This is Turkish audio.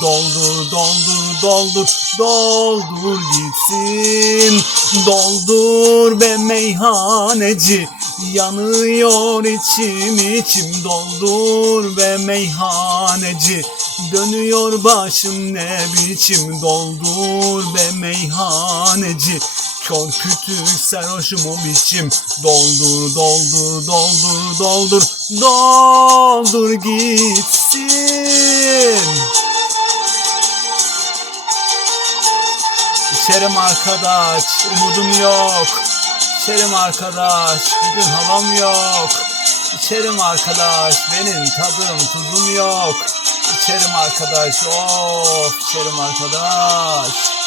Doldur doldur doldur doldur gitsin. Doldur be meyhaneci yanıyor içim içim. Doldur be meyhaneci dönüyor başım ne biçim. Doldur be meyhaneci Kör kütük sarhoşum o biçim. Doldur doldur doldur doldur Doldur gitsin İçerim arkadaş, umudum yok. İçerim arkadaş, bugün havam yok. İçerim arkadaş, benim tadım tuzum yok. İçerim arkadaş, of içerim arkadaş.